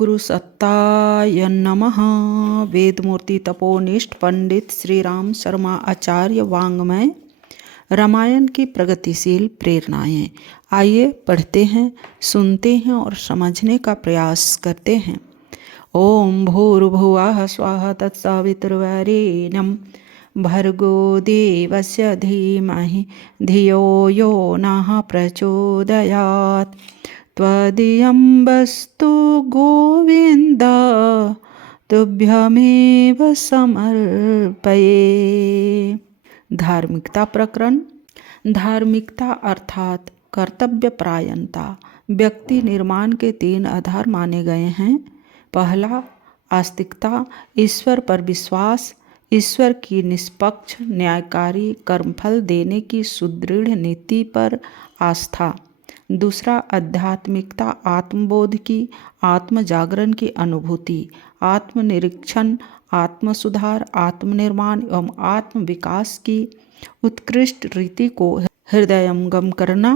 गुरु सत्ताय नमः। वेदमूर्ति तपोनिष्ठ पंडित श्री राम शर्मा आचार्य वाङ्मय रामायण की प्रगतिशील प्रेरणाएं। आइए पढ़ते हैं, सुनते हैं और समझने का प्रयास करते हैं। ओम भूर्भुवः स्वः तत्सवितुर्वरेण्यं भर्गो देवस्य धीमहि धियो यो नः प्रचोदयात्। त्वदीयं वस्तु गोविंद तुभ्यमेव समर्पये। धार्मिकता प्रकरण। धार्मिकता अर्थात कर्तव्यपरायणता व्यक्ति निर्माण के 3 आधार माने गए हैं। पहला, आस्तिकता, ईश्वर पर विश्वास, ईश्वर की निष्पक्ष न्यायकारी कर्मफल देने की सुदृढ़ नीति पर आस्था। दूसरा, आध्यात्मिकता, आत्मबोध की, आत्म जागरण की अनुभूति, आत्मनिरीक्षण, आत्मसुधार, आत्मनिर्माण एवं आत्म विकास की उत्कृष्ट रीति को हृदयंगम करना।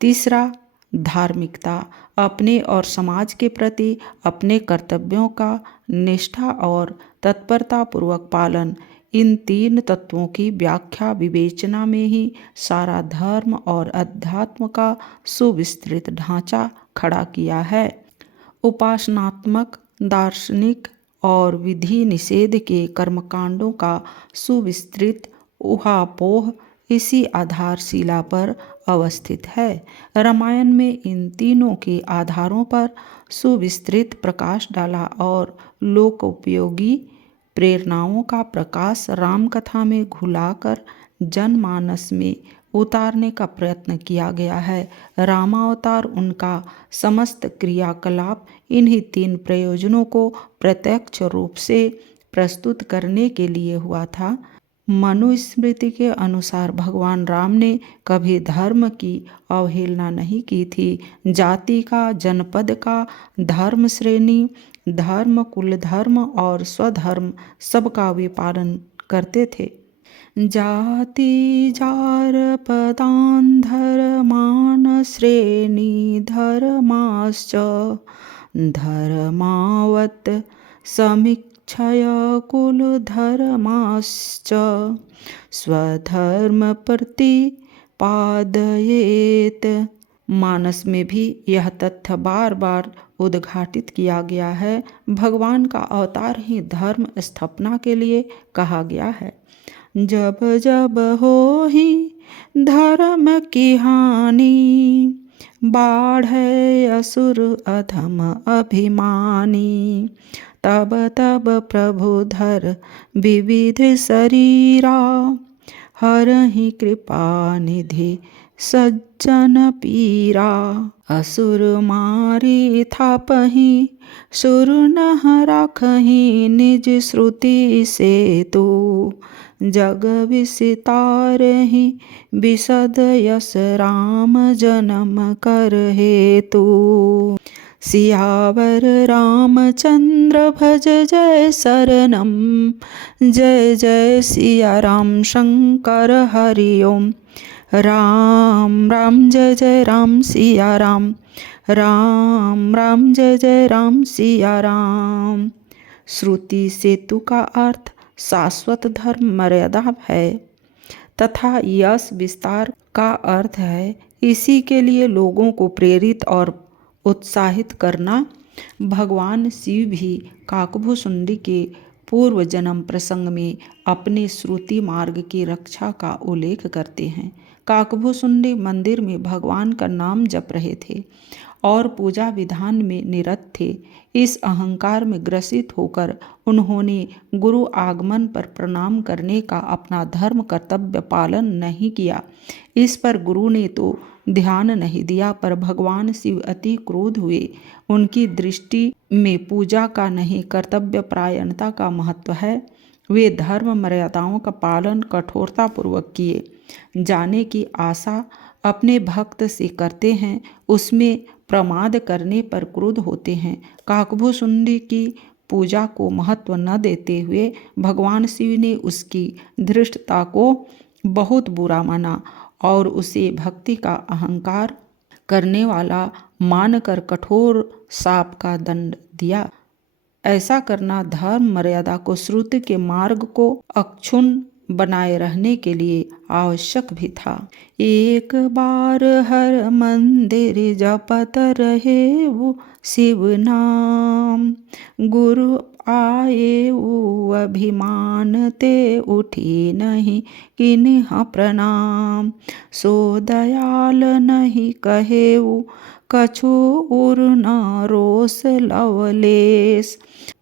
तीसरा, धार्मिकता, अपने और समाज के प्रति अपने कर्तव्यों का निष्ठा और तत्परता पूर्वक पालन। इन 3 तत्वों की व्याख्या विवेचना में ही सारा धर्म और अध्यात्म का सुविस्तृत ढांचा खड़ा किया है। उपासनात्मक, दार्शनिक और विधि निषेध के कर्मकांडों का सुविस्तृत ऊहापोह इसी आधारशिला पर अवस्थित है। रामायण में इन तीनों के आधारों पर सुविस्तृत प्रकाश डाला और लोकोपयोगी प्रेरणाओं का प्रकाश रामकथा में घुलाकर जनमानस में उतारने का प्रयत्न किया गया है। रामावतार, उनका समस्त क्रियाकलाप इन्हीं 3 प्रयोजनों को प्रत्यक्ष रूप से प्रस्तुत करने के लिए हुआ था। मनुस्मृति के अनुसार भगवान राम ने कभी धर्म की अवहेलना नहीं की थी। जाति का, जनपद का, धर्म श्रेणी, धर्म, कुल धर्म और स्वधर्म सबका वे पालन करते थे। जाति जार पदान धर्मान श्रेणी धर्माश्च धर्मावत समीक्षय कुल धर्माश्च स्वधर्म प्रतिपादयेत। मानस में भी यह तथ्य बार बार उद्घाटित किया गया है। भगवान का अवतार ही धर्म स्थापना के लिए कहा गया है। जब जब हो ही धर्म की हानि बाढ़े असुर अधम अभिमानी। तब तब प्रभु धर विविध शरीरा हरहि कृपा निधि सज्जन पीरा। असुर मारी थापहि सुर न राखहि निज श्रुति से तो जग विसितारहि विशद यस राम जन्म कर हेतु। सियावर रामचंद्र भज जय शरणम। जय जय सिया राम शंकर हरि ओम। राम राम जय जय राम सिया राम। राम राम जय जय राम सिया राम। श्रुति सेतु का अर्थ शाश्वत धर्म मर्यादा है तथा यश विस्तार का अर्थ है इसी के लिए लोगों को प्रेरित और उत्साहित करना। भगवान शिव भी काकभूषुंडी के पूर्व जन्म प्रसंग में अपने श्रुति मार्ग की रक्षा का उल्लेख करते हैं। काकभूषुंडी मंदिर में भगवान का नाम जप रहे थे और पूजा विधान में निरत थे। इस अहंकार में ग्रसित होकर उन्होंने गुरु आगमन पर प्रणाम करने का अपना धर्म कर्तव्य पालन नहीं किया। इस पर गुरु ने तो ध्यान नहीं दिया, पर भगवान शिव अति क्रोध हुए। उनकी दृष्टि में पूजा का नहीं कर्तव्य परायणता का महत्व है। वे धर्म मर्यादाओं का पालन कठोरतापूर्वक किए जाने की आशा अपने भक्त से करते हैं, उसमें प्रमाद करने पर क्रुद्ध होते हैं। काकभूषुंडी की पूजा को महत्व न देते हुए भगवान शिव ने उसकी धृष्टता को बहुत बुरा माना और उसे भक्ति का अहंकार करने वाला मानकर कठोर शाप का दंड दिया। ऐसा करना धर्म मर्यादा को, श्रुति के मार्ग को अक्षुण्ण बनाए रहने के लिए आवश्यक भी था। एक बार हर मंदिर जपत रहे वो शिव नाम, गुरु आए वो अभिमान ते उठी नहीं किन्ह प्रणाम। सो दयाल नहीं कहे वो कछु उर न रोष लवलेश,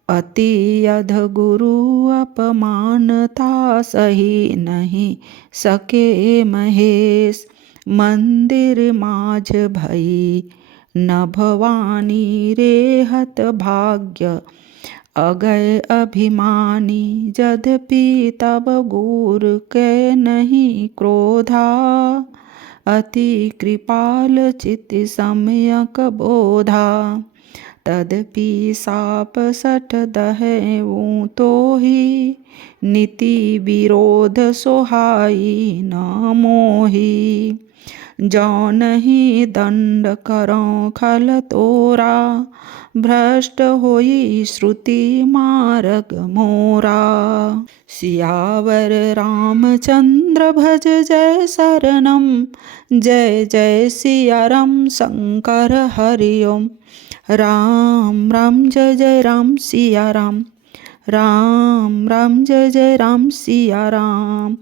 अति अध गुरु अपमानता सही नहीं सके महेश। मंदिर माझ भई न भवानी रेहत भाग्य, अगय अभिमानी यद्यपि तब गुर के नहीं क्रोधा। अति कृपाल चित सम्यक बोधा, तदपि साप सठ दहेऊ तो ही, नीति विरोध सोहाई न मोही। जौ नहीं दंड करो खल तोरा, भ्रष्ट होई श्रुति मार्ग मोरा। सियावर रामचंद्र भज जय शरणम, जय जय सिया राम शंकर हरिओम। राम राम जय जय राम सिया राम, राम राम जय जय राम सिया राम।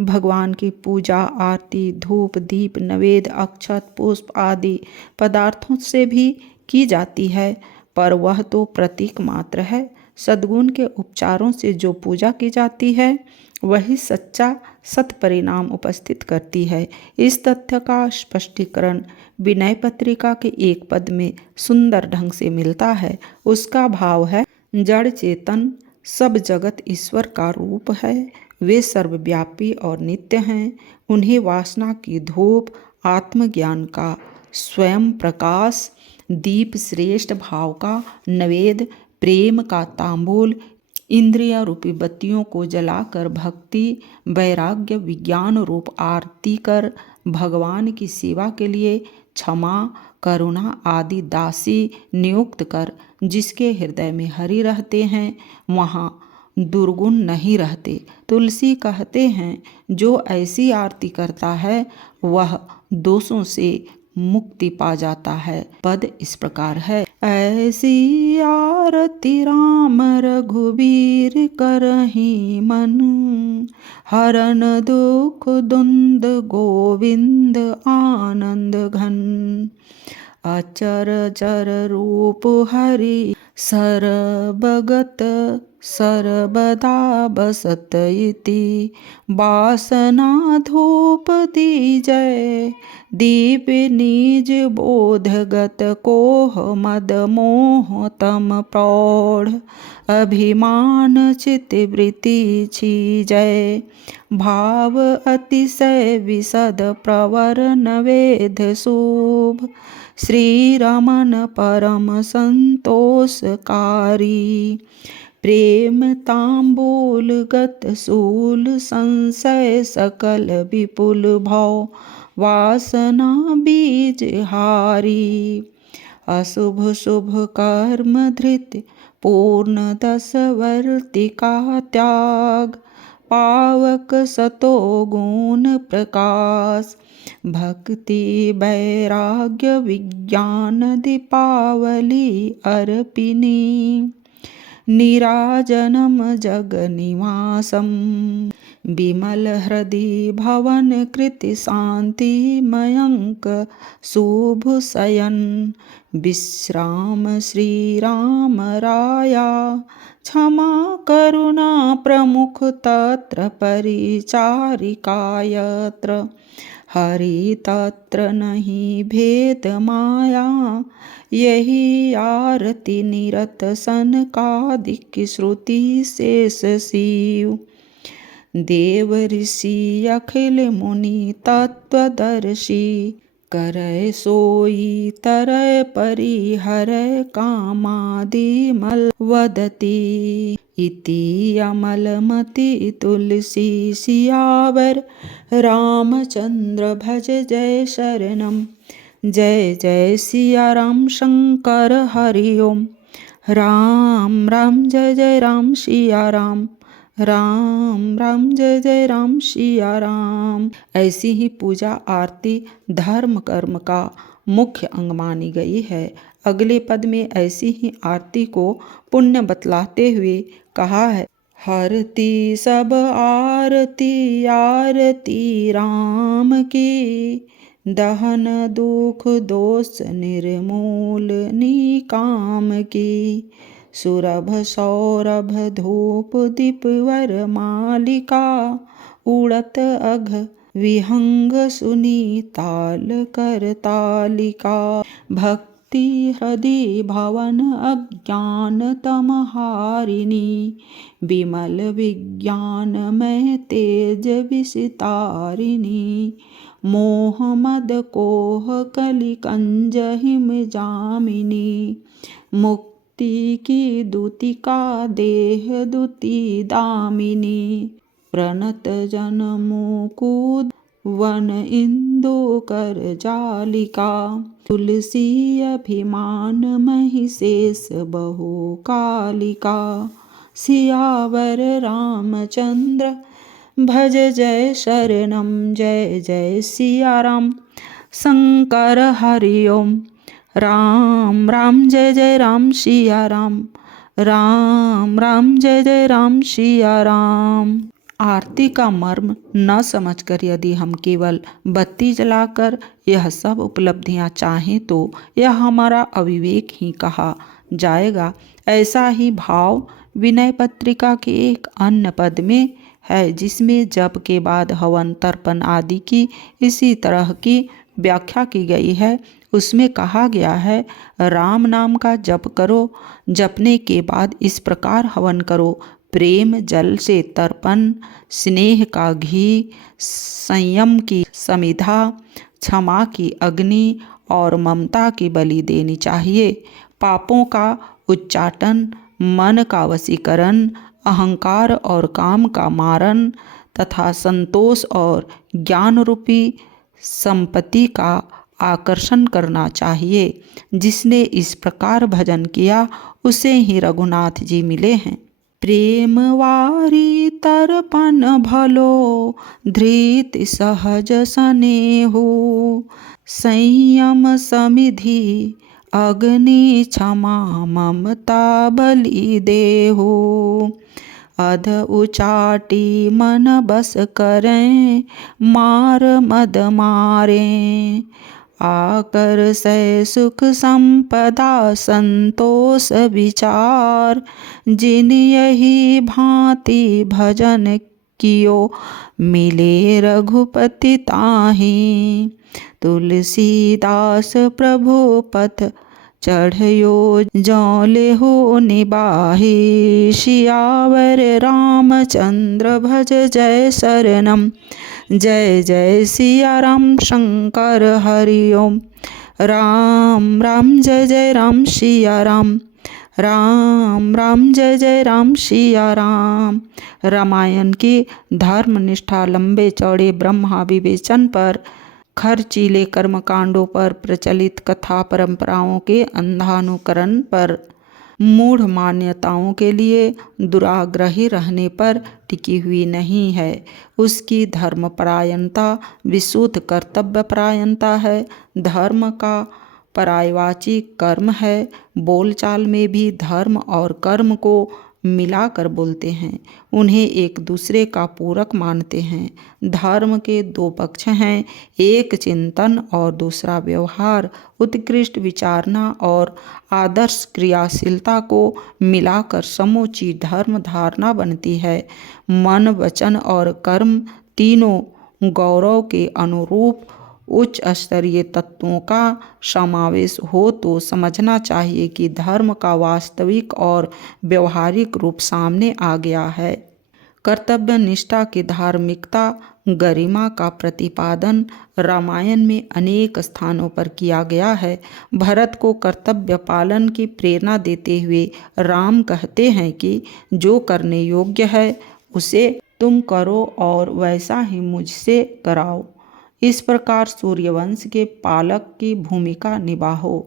भगवान की पूजा आरती धूप दीप नवेद अक्षत पुष्प आदि पदार्थों से भी की जाती है, पर वह तो प्रतीक मात्र है। सद्गुण के उपचारों से जो पूजा की जाती है वही सच्चा सत परिणाम उपस्थित करती है। इस तथ्य का स्पष्टीकरण विनय पत्रिका के एक पद में सुंदर ढंग से मिलता है। उसका भाव है, जड़ चेतन सब जगत ईश्वर का रूप है, वे सर्वव्यापी और नित्य हैं। उन्हें वासना की धूप, आत्मज्ञान का स्वयं प्रकाश, दीप श्रेष्ठ भाव का नवेद, प्रेम का तांबूल, इंद्रिय रूपी बत्तियों को जलाकर भक्ति वैराग्य विज्ञान रूप आरती कर भगवान की सेवा के लिए क्षमा करुणा आदि दासी नियुक्त कर, जिसके हृदय में हरि रहते हैं वहाँ दुर्गुण नहीं रहते। तुलसी कहते हैं, जो ऐसी आरती करता है वह दोषों से मुक्ति पा जाता है। पद इस प्रकार है, ऐसी आरती राम रघुवीर करहि मन, हरन दुख दुंद गोविंद आनंद घन। अचर चर रूप हरि सर्वगत, सर्वदा बसत इति। वासना धूप दीजय, दीप निज बोधगत कोह मद मोह तम प्रौढ़। अभिमान चित वृत्ति छीजय, भाव अतिशय विशद प्रवर नवेद शुभ। श्री रमन परम संतोषकारी, प्रेम तांबूल गत शूल संशय सकल विपुल भव। वासना बीज हारी, अशुभ शुभ कर्म धृत पूर्ण दस वर्तिका त्याग। पावक सतो गुण प्रकाश, भक्ति वैराग्य विज्ञान दीपावली अर्पिणी। निराजनम जग निवासम, विमल हृदि भवन कृति शांति मयंक शुभ शयन। विश्राम श्री राम राया, क्षमा करुणा प्रमुख तत्र परिचारिका यत्र। हरि तत्र नहीं भेद माया, यही आरती निरत सनकादिक श्रुति शेष शिव। देव ऋषि अखिल मुनि तत्वदर्शी, करय सोई तरय परिहरय कामादि मल वदति। इति अमलमति तुलसी सियावर, रामचंद्र भज जय शरणम। जय जय सिया राम शंकर हरि ओम। राम राम जय जय राम सिया राम, राम राम जय जय राम सिया राम। ऐसी ही पूजा आरती धर्म कर्म का मुख्य अंग मानी गई है। अगले पद में ऐसी ही आरती को पुण्य बतलाते हुए कहा है, हरती सब आरती आरती राम की, दहन दुख दोष निर्मूल निकाम की, सुरभ सौरभ धूप दीप वर मालिका, उड़त अघ विहंग सुनी ताल कर तालिका, भक्ति हृदय भवन अज्ञान तमहारिणी, विमल विज्ञान में तेज विसितारिणी, मोह मद कोह कलि कंज हिम जामिनी, मुक्ति की दूतिका देह दूती दामिनी, प्रणत जन मुकुद वन इंदु कर जालिका, तुलसी अभिमान महिषेष बहु कालिका, सियावर रामचंद्र भज जय शरणम, जय जय सिया राम शंकर हरि ओम। राम राम जय जय राम सिया राम, राम राम जय जय राम सिया राम। आरती का मर्म न समझकर यदि हम केवल बत्ती जलाकर यह सब उपलब्धियां चाहें तो यह हमारा अविवेक ही कहा जाएगा। ऐसा ही भाव विनय पत्रिका के एक अन्य पद में है, जिसमें जप के बाद हवन तर्पण आदि की इसी तरह की व्याख्या की गई है। उसमें कहा गया है, राम नाम का जप करो, जपने के बाद इस प्रकार हवन करो, प्रेम जल से तर्पण, स्नेह का घी, संयम की समिधा, क्षमा की अग्नि और ममता की बलि देनी चाहिए। पापों का उच्चाटन, मन का वशीकरण, अहंकार और काम का मारण तथा संतोष और ज्ञान रूपी संपत्ति का आकर्षण करना चाहिए। जिसने इस प्रकार भजन किया उसे ही रघुनाथ जी मिले हैं। प्रेम वारी तर्पण भलो, धृति सहज स्नेहो, संयम समिधि अग्नि क्षमा ममता बलि देहो, अध उचाटी मन बस करें, मार मद मारें, आकर सै सुख संपदा संतोष विचार, जिन यही भांति भजन कियो मिले रघुपति ताहि, तुलसीदास प्रभु पथ चढ़यो जौले हो निबाही, सियावर रामचंद्र भज जय शरणम, जय जय सिया राम शंकर हरि ओम। राम राम जय जय राम सिया राम, राम राम जय जय राम सिया राम। रामायण की धर्मनिष्ठा लंबे चौड़े ब्रह्मा विवेचन पर, खर्चीले कर्मकांडों पर, प्रचलित कथा परंपराओं के अंधानुकरण पर, मूढ़ मान्यताओं के लिए दुराग्रही रहने पर टिकी हुई नहीं है। उसकी धर्मपरायणता विशुद्ध कर्तव्यपरायणता है। धर्म का पर्यायवाची कर्म है। बोलचाल में भी धर्म और कर्म को मिलाकर बोलते हैं, उन्हें एक दूसरे का पूरक मानते हैं। धर्म के दो पक्ष हैं, एक चिंतन और दूसरा व्यवहार। उत्कृष्ट विचारना और आदर्श क्रियाशीलता को मिलाकर समूची धर्म धारणा बनती है। मन, वचन और कर्म तीनों गौरव के अनुरूप उच्च स्तरीय तत्वों का समावेश हो तो समझना चाहिए कि धर्म का वास्तविक और व्यवहारिक रूप सामने आ गया है। कर्तव्य निष्ठा की धार्मिकता गरिमा का प्रतिपादन रामायण में अनेक स्थानों पर किया गया है। भरत को कर्तव्य पालन की प्रेरणा देते हुए राम कहते हैं कि जो करने योग्य है उसे तुम करो और वैसा ही मुझसे कराओ। इस प्रकार सूर्यवंश के पालक की भूमिका निभाओ।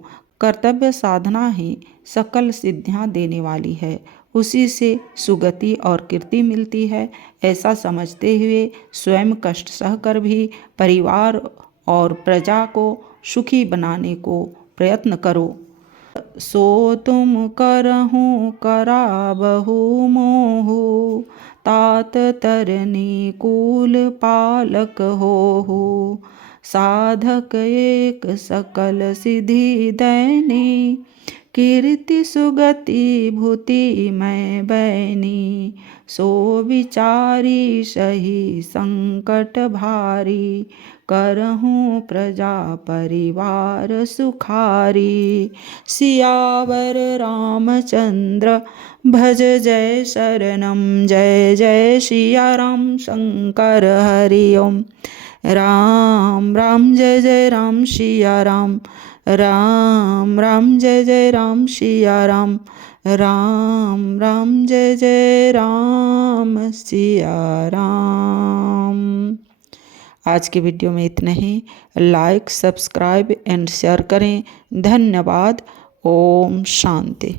कर्तव्य साधना ही सकल सिद्धियां देने वाली है, उसी से सुगति और कीर्ति मिलती है। ऐसा समझते हुए स्वयं कष्ट सहकर भी परिवार और प्रजा को सुखी बनाने को प्रयत्न करो। सो तुम करहूँ कराबहु मोहु, तात तरनी कुल पालक होहु। साधक एक सकल सिद्धि दैनी, कीर्ति सुगति भूति मैं बैनी। सो विचारी सही संकट भारी, करहूँ प्रजा परिवार सुखारी। सियावर रामचंद्र भज जय शरणम, जय जय सिया राम शंकर हरि ओम। राम राम जय जय राम सिया राम, राम राम जय जय राम सिया राम, राम राम जय जय राम सिया राम। आज के वीडियो में इतना ही। लाइक, सब्सक्राइब एंड शेयर करें। धन्यवाद। ओम शांति।